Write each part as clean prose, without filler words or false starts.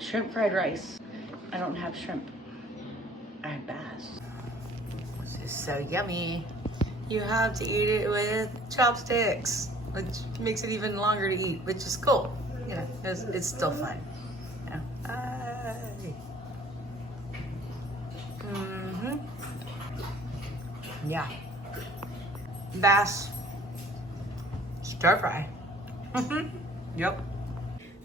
shrimp fried rice. I don't have shrimp. I have bass. This is so yummy. You have to eat it with chopsticks, which makes it even longer to eat, which is cool. You know, it's still fun. Yeah. Yeah. Bass. Stir fry. Yep.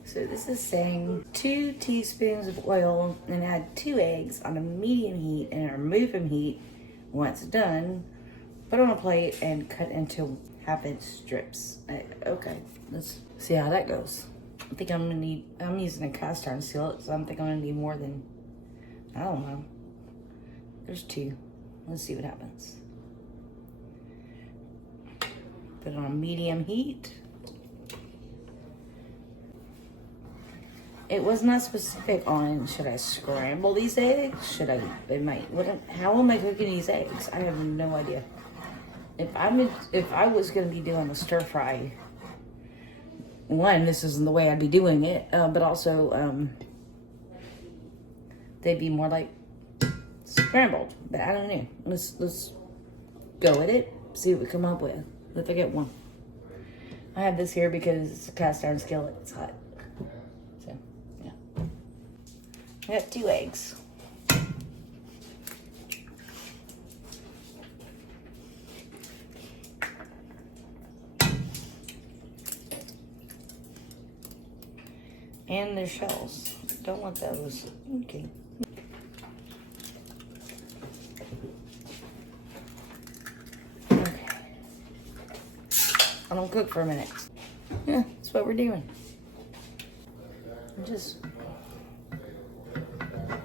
So this is saying 2 teaspoons of oil and add 2 eggs on a medium heat and remove from heat once done. Put on a plate and cut into half-inch strips. Okay, let's see how that goes. I think I'm using a cast iron skillet, so I'm thinking I'm gonna need more than, I don't know. There's 2. Let's see what happens. Put it on medium heat. It was not specific on, should I scramble these eggs? How am I cooking these eggs? I have no idea. If I was gonna be doing a stir fry, one, this isn't the way I'd be doing it, but also, they'd be more like scrambled, but I don't know. Let's go with it, see what we come up with. Let's get one. I have this here because it's a cast iron skillet, it's hot. So, yeah. I got 2 eggs. And their shells. Don't want those. Okay. Okay. I'm gonna cook for a minute. Yeah, that's what we're doing.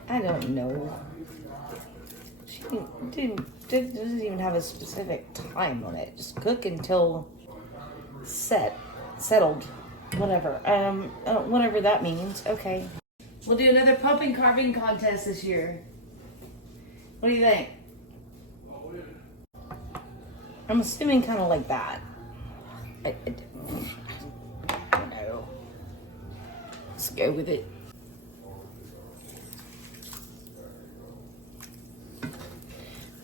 I don't know. She doesn't even have a specific time on it. Just cook until settled. Whatever. Whatever that means. Okay. We'll do another pumpkin carving contest this year. What do you think? I'm assuming kind of like that. I don't know. Let's go with it.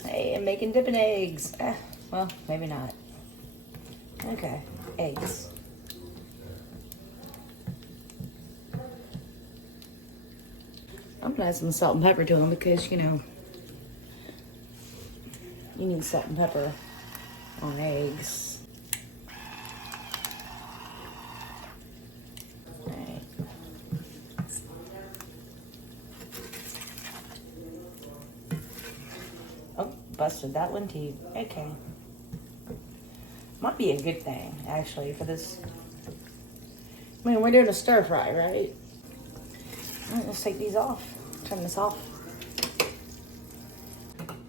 Hey, I'm making dipping eggs. Well, maybe not. Okay, eggs. I'm gonna add some salt and pepper to them because, you know, you need salt and pepper on eggs. Okay. Oh, busted that one too. Okay. Might be a good thing, actually, for this. I mean, we're doing a stir fry, right? All right, let's take these off. Turn this off.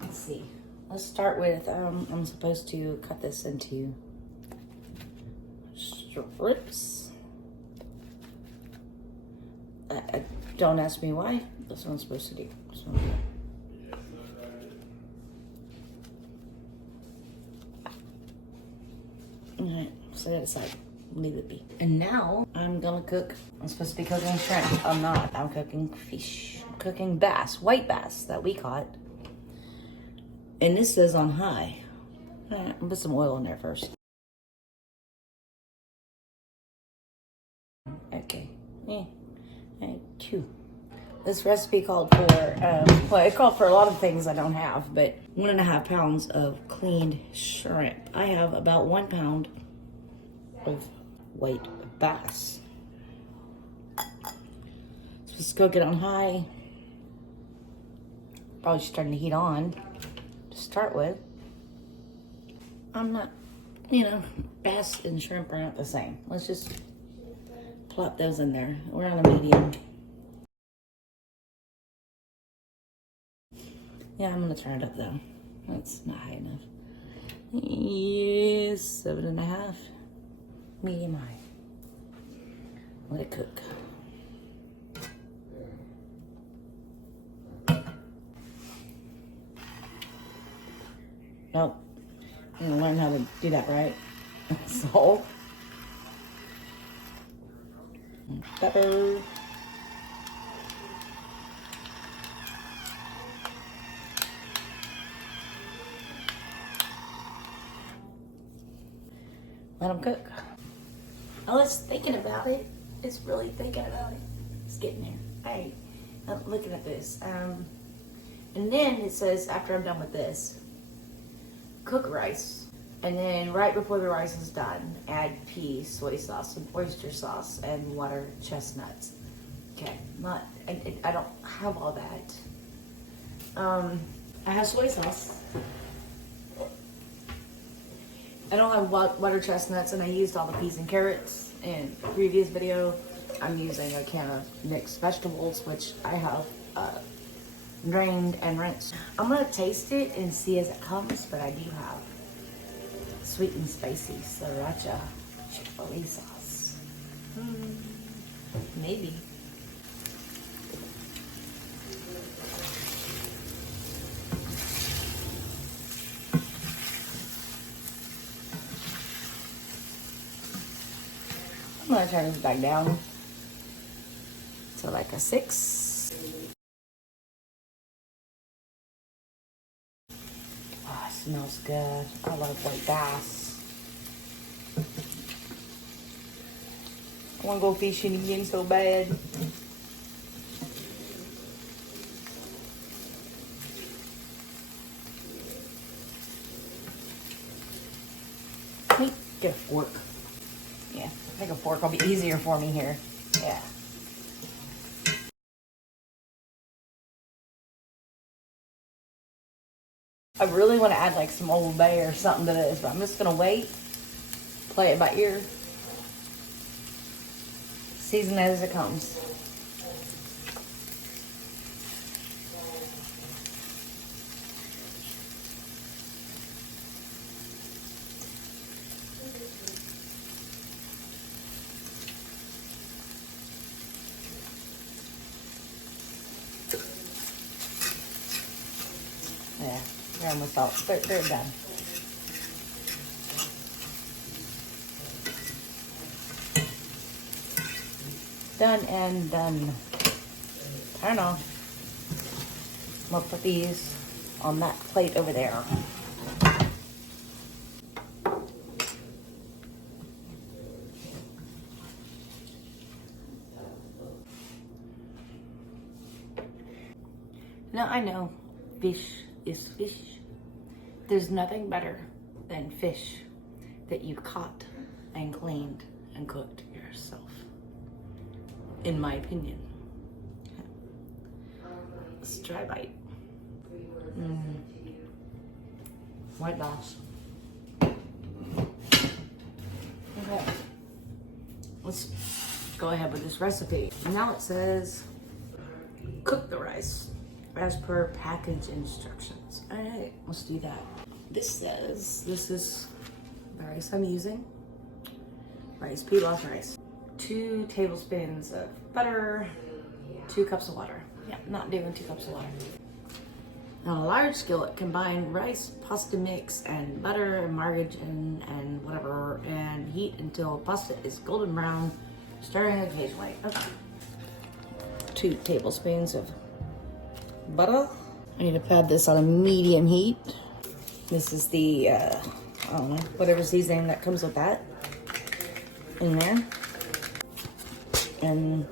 Let's see. Let's start with, I'm supposed to cut this into strips. Don't ask me why. That's what I'm supposed to do. Alright, set it aside. Leave it be. And now I'm gonna cook. I'm supposed to be cooking shrimp. I'm not. I'm cooking fish. I'm cooking bass, white bass that we caught. And this says on high. All right, I'll put some oil in there first. Okay. This recipe called for, well, it called for a lot of things I don't have, but 1.5 pounds of cleaned shrimp. I have about 1 pound of white bass. So let's cook it on high. Probably starting to heat on to start with. I'm not, you know, bass and shrimp are not the same. Let's just plop those in there. We're on a medium. Yeah, I'm gonna turn it up though. That's not high enough. Yes, 7.5. Medium high. Let it cook. Nope. I'm gonna learn how to do that right. Salt. Pepper. let them cook. Oh, it's thinking about it. It's really thinking about it. It's getting there. All right, I'm looking at this. And then it says, after I'm done with this, cook rice. And then right before the rice is done, add peas, soy sauce, and oyster sauce, and water chestnuts. Okay, I don't have all that. I have soy sauce. I don't have water chestnuts, and I used all the peas and carrots in the previous video. I'm using a can of mixed vegetables, which I have drained and rinsed. I'm gonna taste it and see as it comes, but I do have sweet and spicy sriracha Chick-fil-A sauce. Maybe. I'm gonna turn this back down to like a 6. Oh, it smells good. I love white bass. I wanna go fishing again so bad. Get a fork. Yeah, I think a fork will be easier for me here. Yeah. I really want to add like some Old Bay or something to this, but I'm just going to wait. Play it by ear. Season it as it comes. Yeah, they're almost all, they're done. Done and done. I don't know. I'm gonna put these on that plate over there. Now I know fish is fish. There's nothing better than fish that you caught and cleaned and cooked yourself, in my opinion. Let's try a bite. White bass. Okay, let's go ahead with this recipe. Now it says cook the rice as per package instructions. All right, let's do that. This says, this is the rice I'm using. Rice, pilaf rice. 2 tablespoons of butter, 2 cups of water. Yeah, not doing 2 cups of water. On a large skillet, combine rice, pasta mix, and butter and margarine and whatever, and heat until pasta is golden brown, stirring occasionally. Okay. 2 tablespoons of butter. I need to pad this on a medium heat. This is the, I don't know, whatever seasoning that comes with that in there. And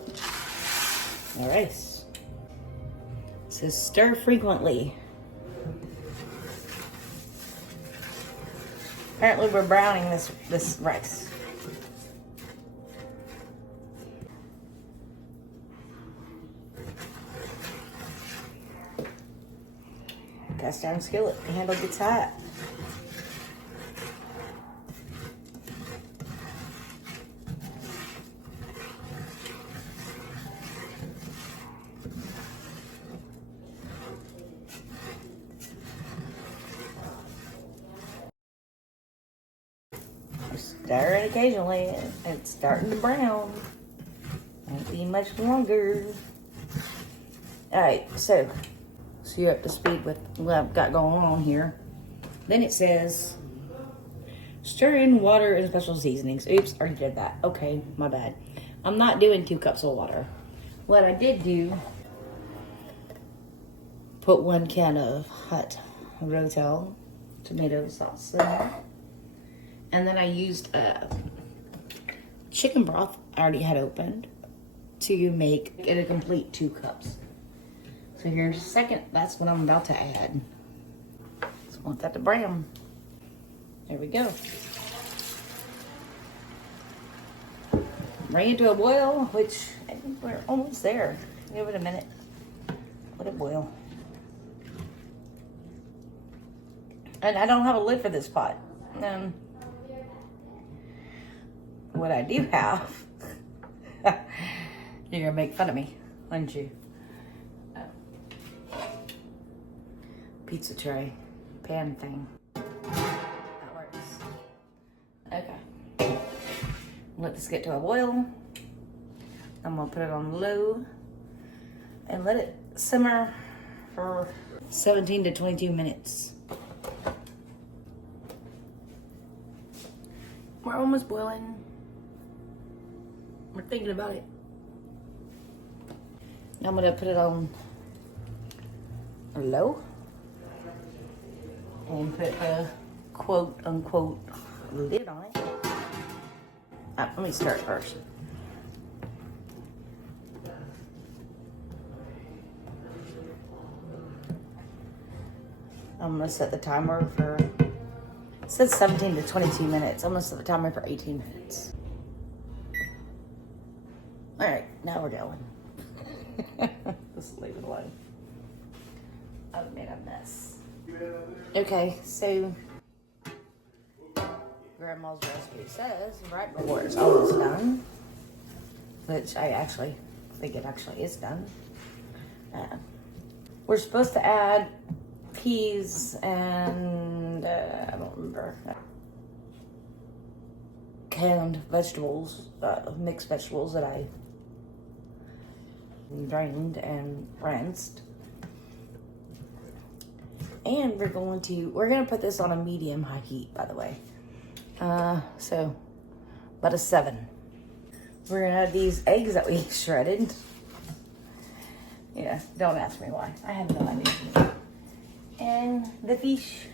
the rice. It says stir frequently. Apparently we're browning this rice. Cast iron skillet, the handle gets hot. Stir it occasionally. It's starting to brown. Won't be much longer. Alright, so you're up to speed with what I've got going on here. Then it says stir in water and special seasonings. Oops, already did that. Okay, my bad. I'm not doing 2 cups of water. What I did do, put 1 can of hot rotel tomato sauce in there. And then I used chicken broth I already had opened to make it a complete 2 cups. So here's a second, that's what I'm about to add. Just want that to brown. There we go. Bring it to a boil, which I think we're almost there. Give it a minute. Let it boil. And I don't have a lid for this pot. What I do have, you're gonna make fun of me, aren't you? Pizza tray, pan thing. That works. Okay. Let this get to a boil. I'm gonna put it on low and let it simmer for 17 to 22 minutes. We're almost boiling. We're thinking about it. Now I'm gonna put it on low and put a quote unquote lid on it. Let me start first. I'm gonna set the timer for, it says 17 to 22 minutes. I'm gonna set the timer for 18 minutes. All right, now we're going. Just leave it alone. I've made a mess. Okay, so Grandma's recipe says right before it's almost done, which I actually think it actually is done. We're supposed to add peas and I don't remember, canned vegetables, mixed vegetables that I drained and rinsed. And we're gonna put this on a medium high heat, by the way. So about a 7. We're gonna add these eggs that we shredded. Yeah, don't ask me why. I have no idea. And the fish.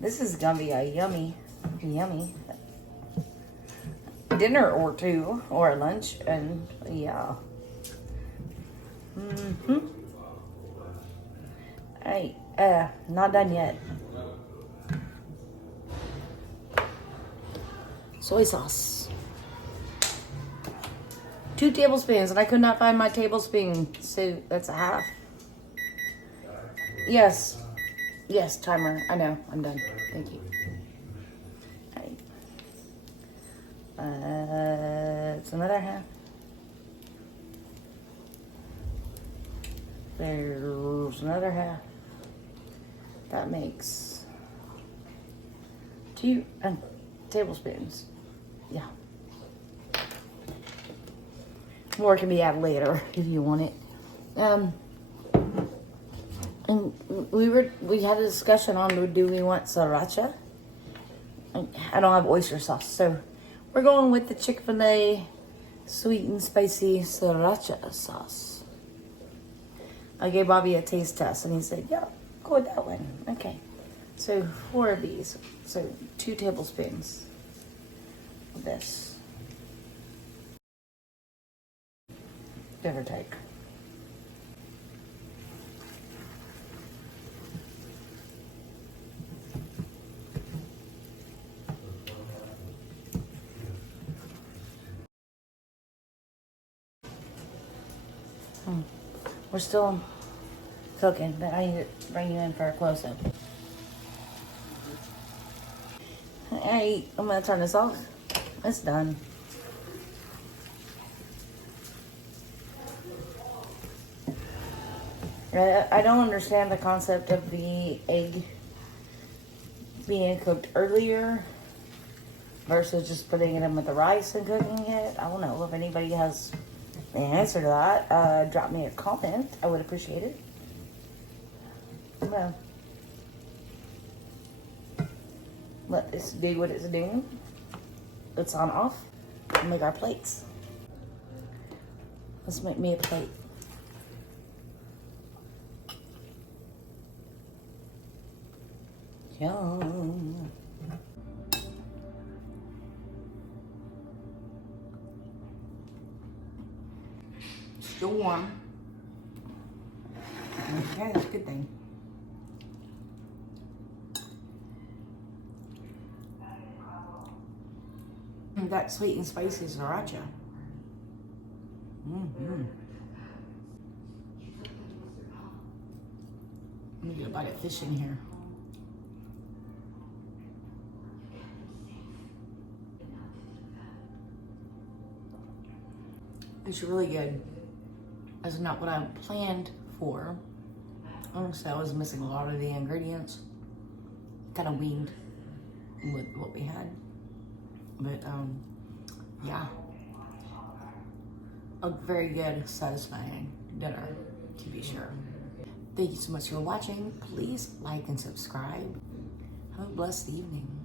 This is gonna be a yummy dinner or 2 or a lunch, and yeah. Alright, not done yet. Soy sauce. 2 tablespoons, and I could not find my tablespoon, so that's a half. Yes, timer. I know, I'm done. Thank you. It's another half. There's another half. That makes 2 tablespoons. Yeah. More can be added later if you want it. And we had a discussion on, do we want sriracha? I don't have oyster sauce, so we're going with the Chick-fil-A sweet and spicy sriracha sauce. I gave Bobby a taste test and he said, yeah, go with that one. Okay, so 4 of these, so 2 tablespoons of this, give or take. We're still cooking, but I need to bring you in for a close-up. Alright, I'm gonna turn this off. It's done. I don't understand the concept of the egg being cooked earlier versus just putting it in with the rice and cooking it. I don't know if anybody has the answer to that. Drop me a comment. I would appreciate it. I'm gonna let this do what it's doing. It's on off. We'll make our plates. Let's make me a plate. Yum. Still warm. Okay, that's a good thing. That sweet and spicy sriracha. Mm-hmm. Let me get a bite of fish in here. It's really good. That's not what I planned for. Honestly, I was missing a lot of the ingredients. Kind of weaned with what we had. But yeah, a very good, satisfying dinner, to be sure. Thank you so much for watching. Please like and subscribe. Have a blessed evening.